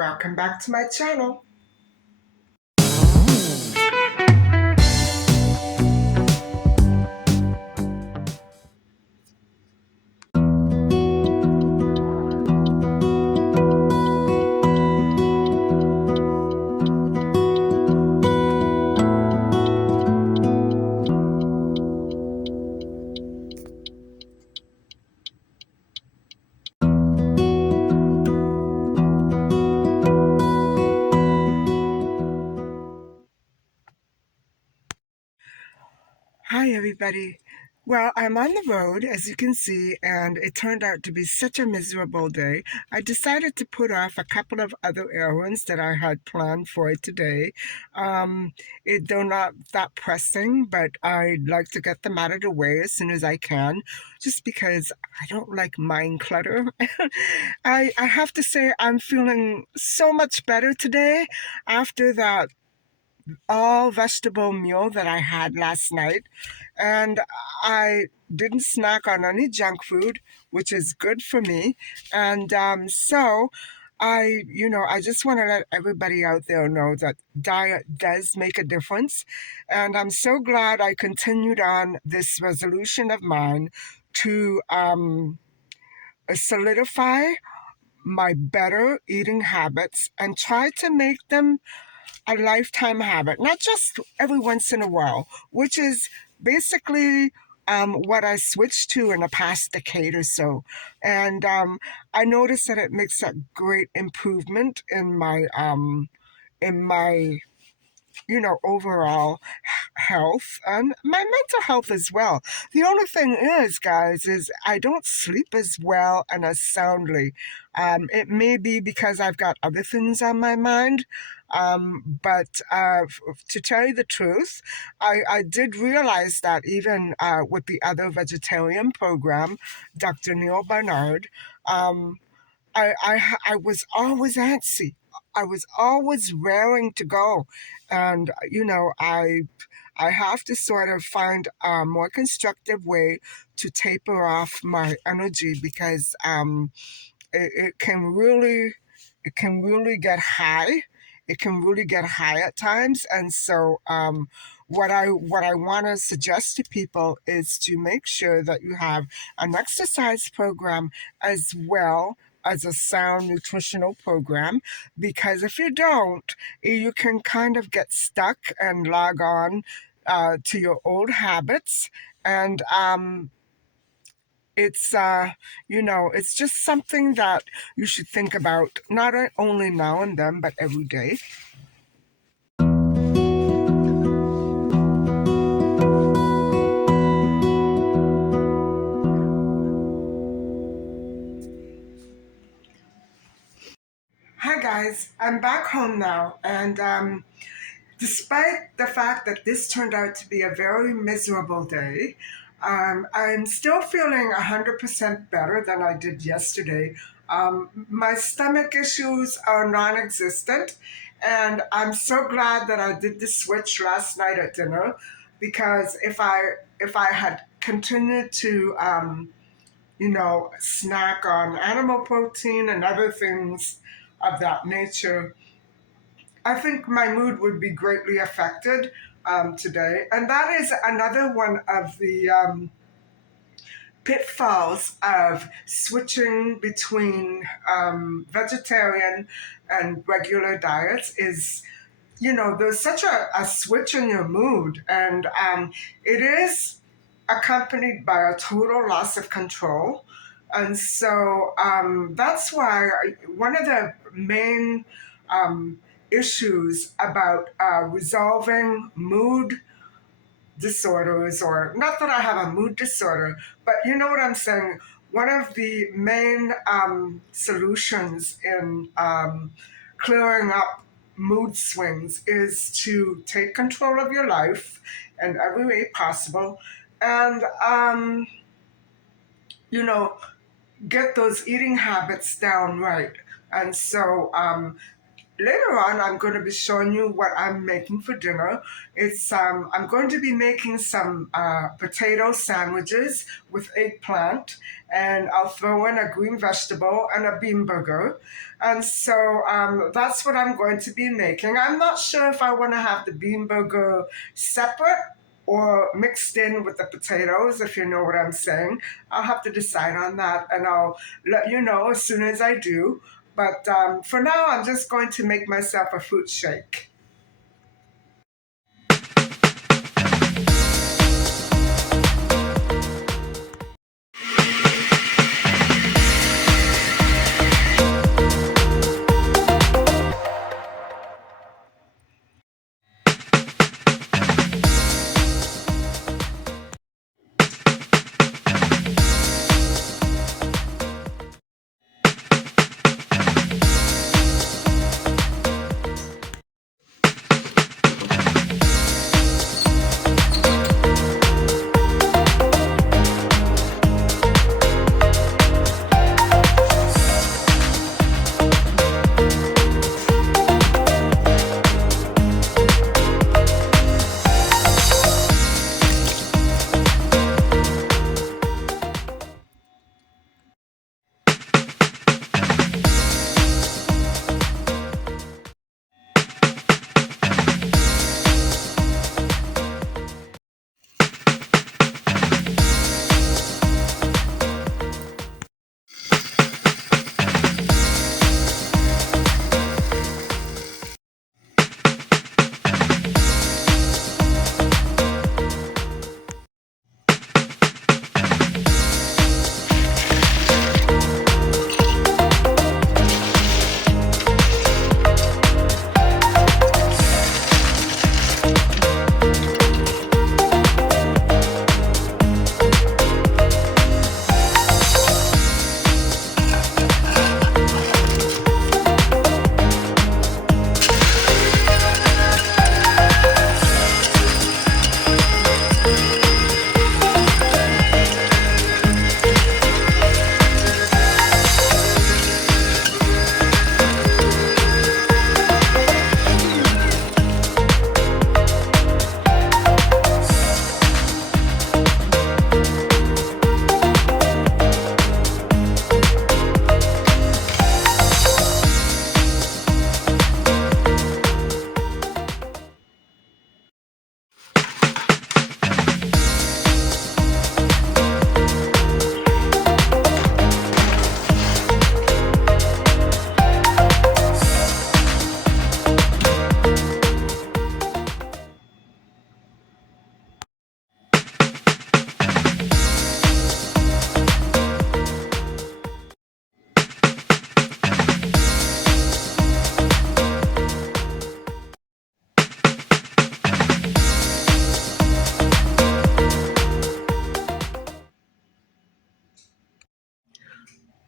Welcome back to my channel. Hi, everybody. Well, I'm on the road, as you can see, and it turned out to be such a miserable day. I decided to put off a couple of other errands that I had planned for today. They're not that pressing, but I'd like to get them out of the way as soon as I can, just because I don't like mind clutter. I have to say, I'm feeling so much better today after that all vegetable meal that I had last night. And I didn't snack on any junk food, which is good for me. And I just want to let everybody out there know that diet does make a difference. And I'm so glad I continued on this resolution of mine to solidify my better eating habits and try to make them a lifetime habit, not just every once in a while, which is basically what I switched to in the past decade or so. And I noticed that it makes a great improvement in my overall health and my mental health as well. The only thing is, guys, is I don't sleep as well and as soundly. It may be because I've got other things on my mind. But to tell you the truth, I did realize that even with the other vegetarian program, Dr. Neil Barnard, um, I was always antsy. I was always raring to go, and I have to sort of find a more constructive way to taper off my energy because it can really get high. It can really get high at times, and so what I want to suggest to people is to make sure that you have an exercise program as well as a sound nutritional program, because if you don't, you can kind of get stuck and log on to your old habits, and it's just something that you should think about not only now and then, but every day. Hi guys, I'm back home now, and despite the fact that this turned out to be a very miserable day, I'm still feeling 100% better than I did yesterday. My stomach issues are non existent, and I'm so glad that I did the switch last night at dinner, because if I had continued to snack on animal protein and other things of that nature, I think my mood would be greatly affected today. And that is another one of the pitfalls of switching between vegetarian and regular diets is, there's such a switch in your mood. And it is accompanied by a total loss of control. And so that's why one of the main um, issues about resolving mood disorders, or not that I have a mood disorder, but you know what I'm saying. One of the main solutions in clearing up mood swings is to take control of your life in every way possible, and you know get those eating habits down right. And so later on, I'm going to be showing you what I'm making for dinner. It's I'm going to be making some potato sandwiches with eggplant, and I'll throw in a green vegetable and a bean burger. And so that's what I'm going to be making. I'm not sure if I want to have the bean burger separate or mixed in with the potatoes, if you know what I'm saying. I'll have to decide on that, and I'll let you know as soon as I do. But for now, I'm just going to make myself a fruit shake.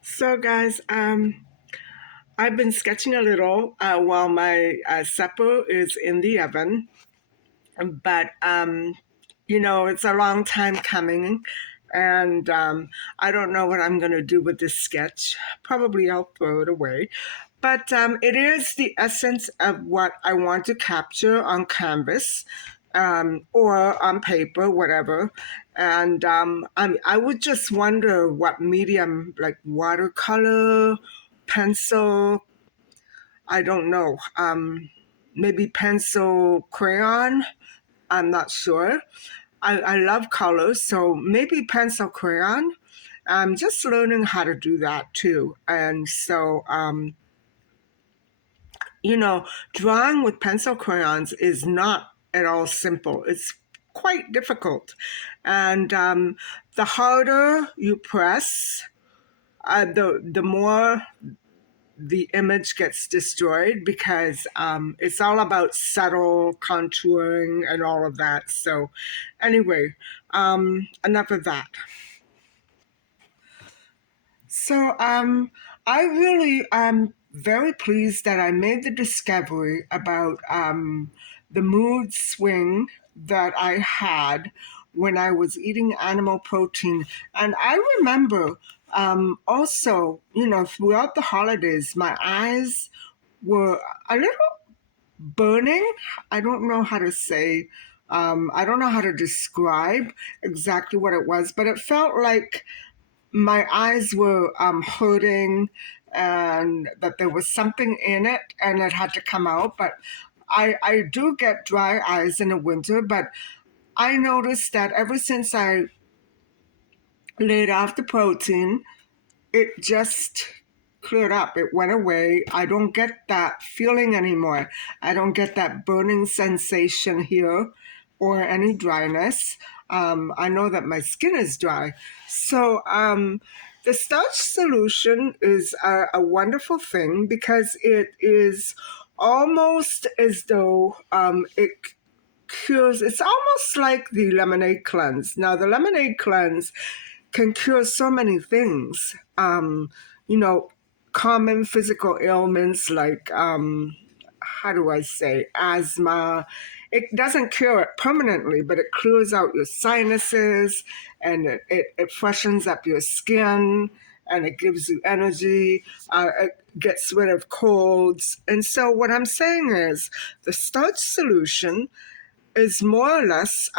So, guys, I've been sketching a little while my supper is in the oven, but it's a long time coming, and I don't know what I'm going to do with this sketch. Probably I'll throw it away. But it is the essence of what I want to capture on canvas or on paper, whatever. And I would just wonder what medium, like watercolor, pencil, I don't know, maybe pencil, crayon. I'm not sure. I love colors, so maybe pencil crayon. I'm just learning how to do that too. And so, you know, drawing with pencil crayons is not at all simple. It's quite difficult. And the harder you press, the more the image gets destroyed because it's all about subtle contouring and all of that. So, anyway, enough of that. So, I really am very pleased that I made the discovery about the mood swing that I had when I was eating animal protein. And I remember also, throughout the holidays, my eyes were a little burning. I don't know how to say, I don't know how to describe exactly what it was, but it felt like my eyes were hurting and that there was something in it and it had to come out. But I do get dry eyes in the winter, but I noticed that ever since I laid off the protein, it just cleared up. It went away. I don't get that feeling anymore. I don't get that burning sensation here or any dryness. I know that my skin is dry. So, the starch solution is a wonderful thing because it is almost as though it cures, it's almost like the lemonade cleanse. Now, the lemonade cleanse can cure so many things. You know, common physical ailments like, how do I say, asthma. It doesn't cure it permanently, but it clears out your sinuses and it freshens up your skin and it gives you energy. It gets rid of colds. And so, what I'm saying is the starch solution is more or less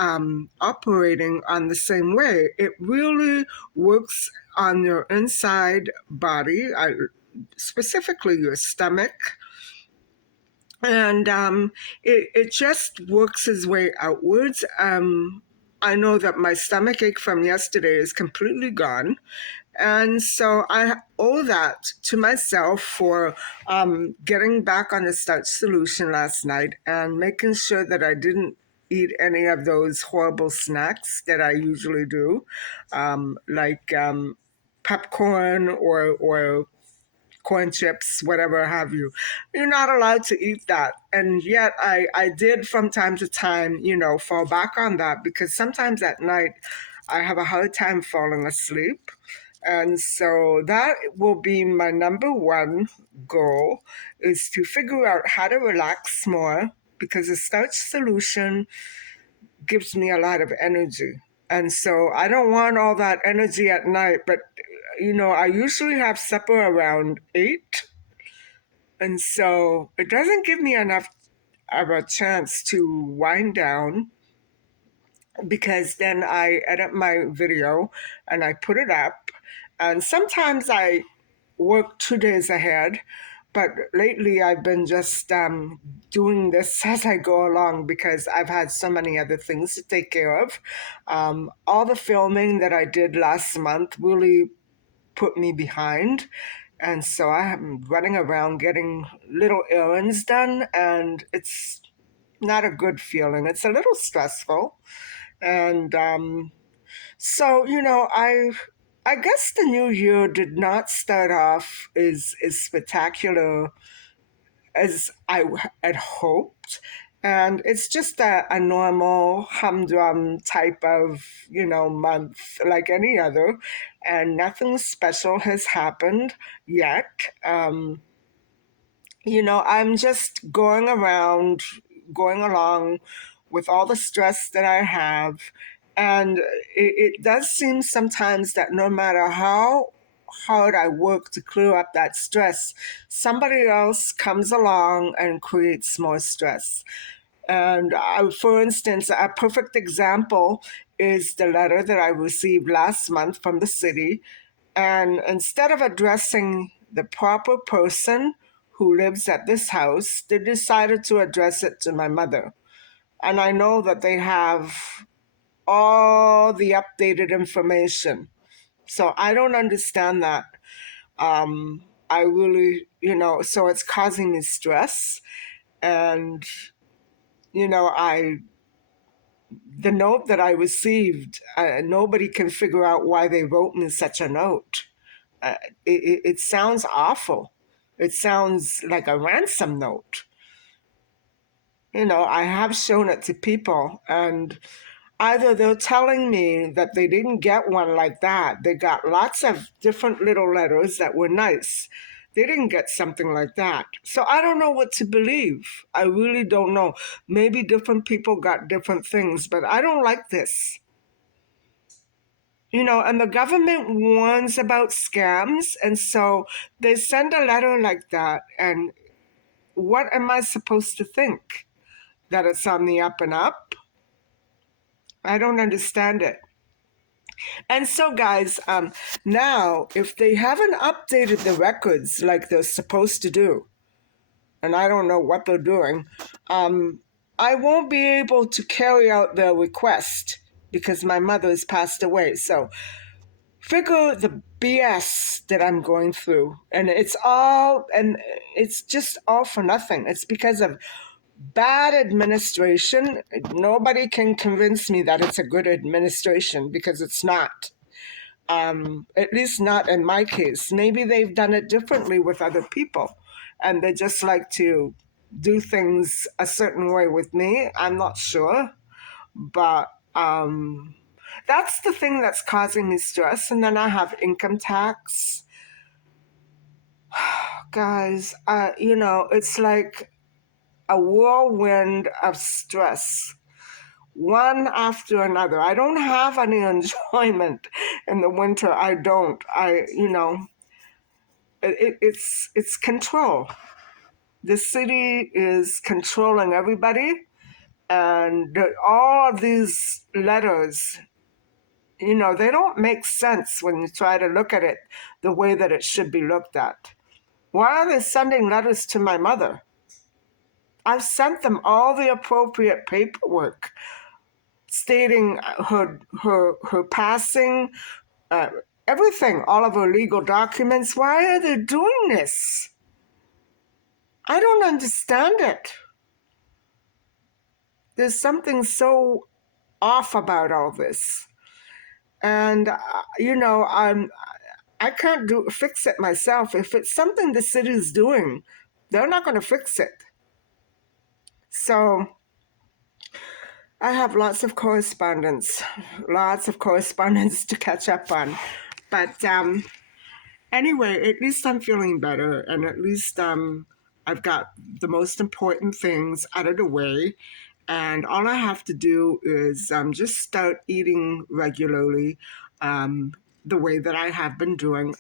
operating on the same way. It really works on your inside body, specifically your stomach, and it just works its way outwards. I know that my stomach ache from yesterday is completely gone. And so I owe that to myself for getting back on the starch solution last night and making sure that I didn't eat any of those horrible snacks that I usually do, like popcorn or corn chips, whatever have you. You're not allowed to eat that. And yet I did from time to time, fall back on that because sometimes at night I have a hard time falling asleep. And so that will be my number one goal is to figure out how to relax more because the starch solution gives me a lot of energy. And so I don't want all that energy at night, but I usually have supper around 8. And so it doesn't give me enough of a chance to wind down because then I edit my video and I put it up. And sometimes I work 2 days ahead, but lately I've been just doing this as I go along because I've had so many other things to take care of. All the filming that I did last month really put me behind. And so I'm running around getting little errands done, and it's not a good feeling. It's a little stressful. And so, I guess the new year did not start off as spectacular as I had hoped. And it's just a normal humdrum type of, month like any other. And nothing special has happened yet. I'm just going along with all the stress that I have. And it does seem sometimes that no matter how hard I work to clear up that stress, somebody else comes along and creates more stress. And for instance, a perfect example is the letter that I received last month from the city. And instead of addressing the proper person who lives at this house, they decided to address it to my mother. And I know that they have all the updated information. So I don't understand that. I really, so it's causing me stress. And, I the note that I received, nobody can figure out why they wrote me such a note. Uh, it sounds awful. It sounds like a ransom note. I have shown it to people, and either they're telling me that they didn't get one like that. They got lots of different little letters that were nice. They didn't get something like that. So I don't know what to believe. I really don't know. Maybe different people got different things, but I don't like this. And the government warns about scams. And so they send a letter like that. And what am I supposed to think? That it's on the up and up? I don't understand it. And so, guys, now if they haven't updated the records like they're supposed to do, and I don't know what they're doing, I won't be able to carry out their request because my mother has passed away. So figure the BS that I'm going through, and it's just all for nothing. It's because of bad administration. Nobody can convince me that it's a good administration because it's not. At least not in my case. Maybe they've done it differently with other people, and they just like to do things a certain way with me. I'm not sure, but that's the thing that's causing me stress. And then I have income tax. Guys, it's like a whirlwind of stress, one after another. I don't have any enjoyment in the winter. I don't. It's control. The city is controlling everybody, and all of these letters, they don't make sense when you try to look at it the way that it should be looked at. Why are they sending letters to my mother? I've sent them all the appropriate paperwork stating her passing, uh, everything, all of her legal documents. Why are they doing this? I don't understand it. There's something so off about all this. And, I can't fix it myself. If it's something the city's doing, they're not going to fix it. So I have lots of correspondence to catch up on. But anyway, at least I'm feeling better, and at least I've got the most important things out of the way. And all I have to do is just start eating regularly, the way that I have been doing.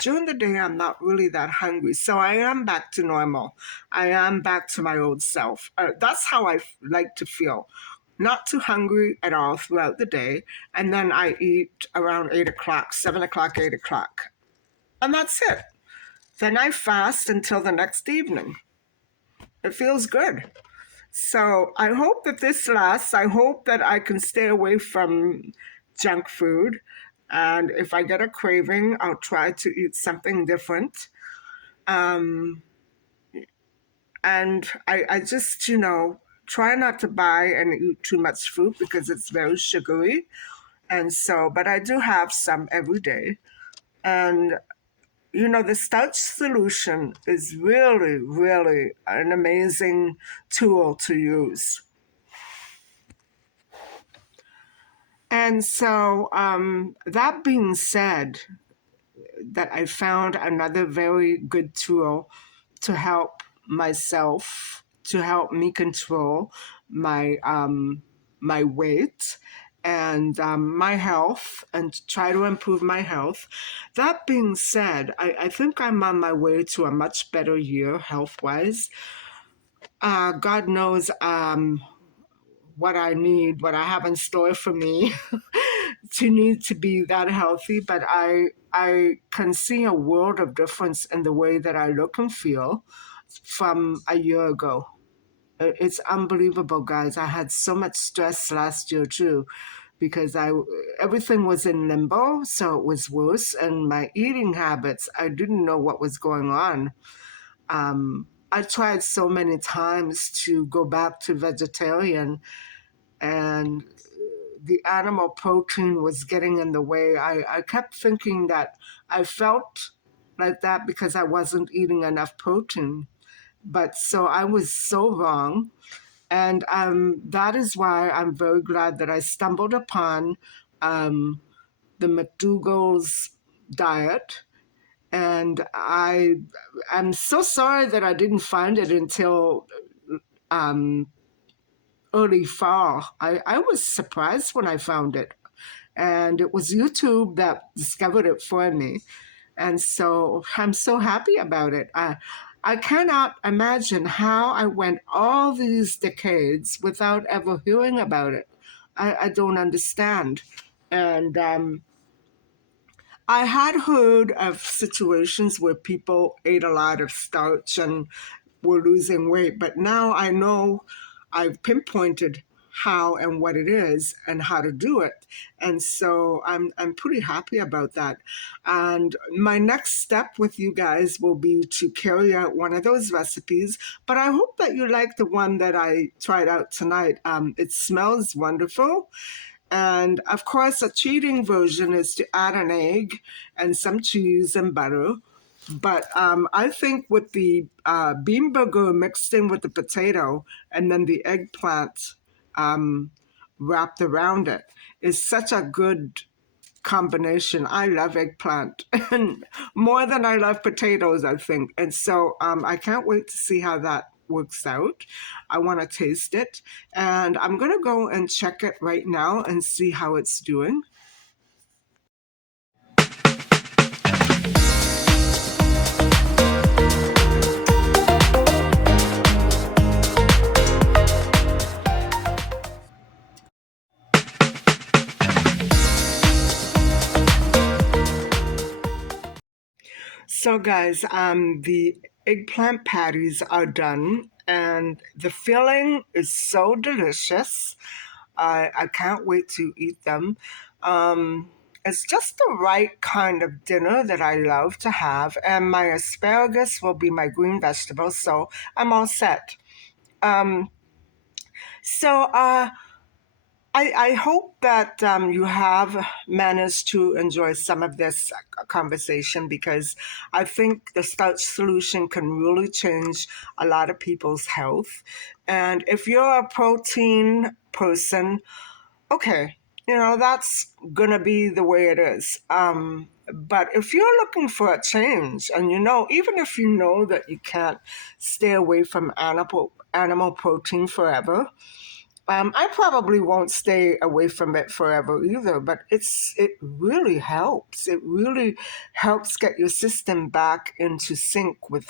During the day, I'm not really that hungry, so I am back to normal. I am back to my old self. That's how I like to feel. Not too hungry at all throughout the day, and then I eat around 8 o'clock, 7 o'clock, 8 o'clock. And that's it. Then I fast until the next evening. It feels good. So I hope that this lasts. I hope that I can stay away from junk food. And if I get a craving, I'll try to eat something different. And I just, try not to buy and eat too much food because it's very sugary. And so, but I do have some every day. And the starch solution is really, really an amazing tool to use. And so, that being said, that I found another very good tool to help myself, to help me control my weight and my health, and to try to improve my health. That being said, I think I'm on my way to a much better year health-wise. God knows what I need, what I have in store for me to need to be that healthy, but I can see a world of difference in the way that I look and feel from a year ago. It's unbelievable, guys. I had so much stress last year too, because everything was in limbo, so it was worse. And my eating habits, I didn't know what was going on. I tried so many times to go back to vegetarian, and the animal protein was getting in the way. I kept thinking that I felt like that because I wasn't eating enough protein. But so I was so wrong. And that is why I'm very glad that I stumbled upon the McDougall's diet. And I'm so sorry that I didn't find it until early fall. I was surprised when I found it. And it was YouTube that discovered it for me. And so I'm so happy about it. I cannot imagine how I went all these decades without ever hearing about it. I don't understand. And I had heard of situations where people ate a lot of starch and were losing weight, but now I know I've pinpointed how and what it is and how to do it. And so I'm pretty happy about that. And my next step with you guys will be to carry out one of those recipes. But I hope that you like the one that I tried out tonight. It smells wonderful. And of course, a cheating version is to add an egg and some cheese and butter. But I think with the bean burger mixed in with the potato and then the eggplant um, wrapped around it is such a good combination. I love eggplant and more than I love potatoes, I think. And so I can't wait to see how that works out. I want to taste it. And I'm going to go and check it right now and see how it's doing. So, guys, the eggplant patties are done, and the filling is so delicious. I can't wait to eat them. Um, it's just the right kind of dinner that I love to have, and my asparagus will be my green vegetable, so I'm all set. Um, so, I hope that you have managed to enjoy some of this conversation because I think the starch solution can really change a lot of people's health. And if you're a protein person, okay, that's going to be the way it is. But if you're looking for a change, and even if you know that you can't stay away from animal protein forever, I probably won't stay away from it forever either, but it really helps. It really helps get your system back into sync with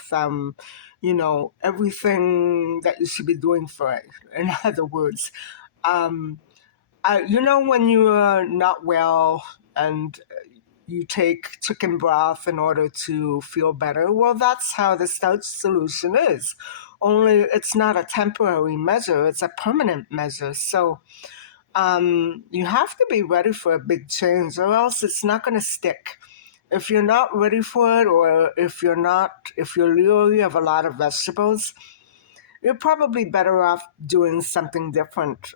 everything that you should be doing for it. In other words, um, when you are not well and you take chicken broth in order to feel better. Well, that's how the starch solution is. Only it's not a temporary measure, it's a permanent measure. So you have to be ready for a big change, or else it's not going to stick. If you're not ready for it, or if you're leery of a lot of vegetables, you're probably better off doing something different.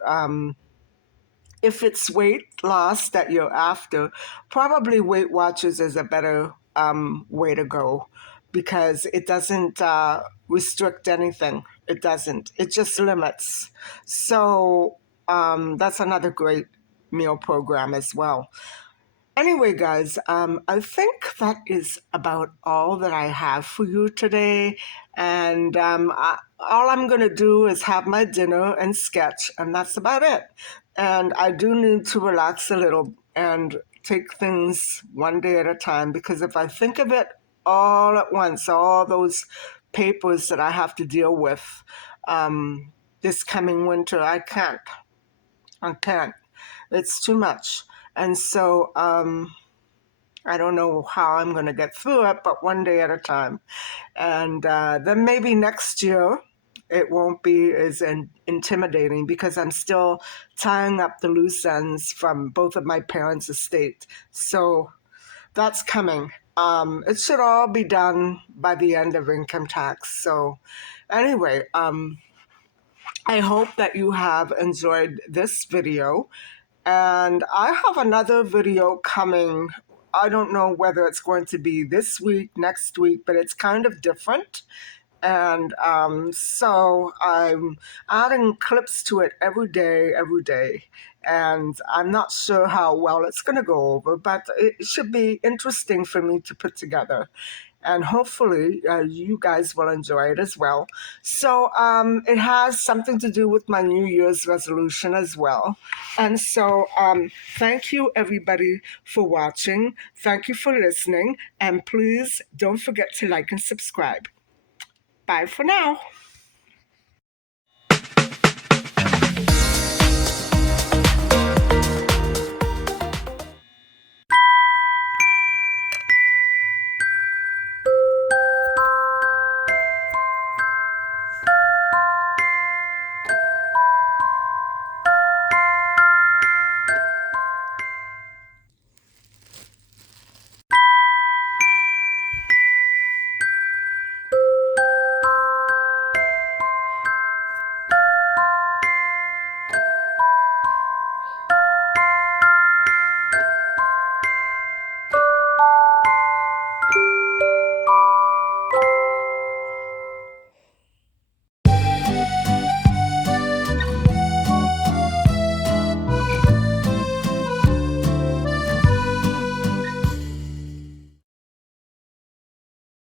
If it's weight loss that you're after, probably Weight Watchers is a better way to go because it doesn't restrict anything. It doesn't. It just limits. So that's another great meal program as well. Anyway, guys, I think that is about all that I have for you today. And all I'm going to do is have my dinner and sketch, and that's about it. And I do need to relax a little and take things one day at a time because if I think of it all at once, all those papers that I have to deal with this coming winter, I can't. I can't. It's too much. And so, I don't know how I'm going to get through it, but one day at a time. And then maybe next year it won't be as intimidating because I'm still tying up the loose ends from both of my parents' estate. So that's coming. It should all be done by the end of income tax. So anyway, I hope that you have enjoyed this video. And I have another video coming. I don't know whether it's going to be this week, next week, but it's kind of different. And so I'm adding clips to it every day, every day. And I'm not sure how well it's going to go over, but it should be interesting for me to put together. And hopefully you guys will enjoy it as well. So it has something to do with my New Year's resolution as well. And so thank you everybody for watching. Thank you for listening. And please don't forget to like and subscribe. Bye for now.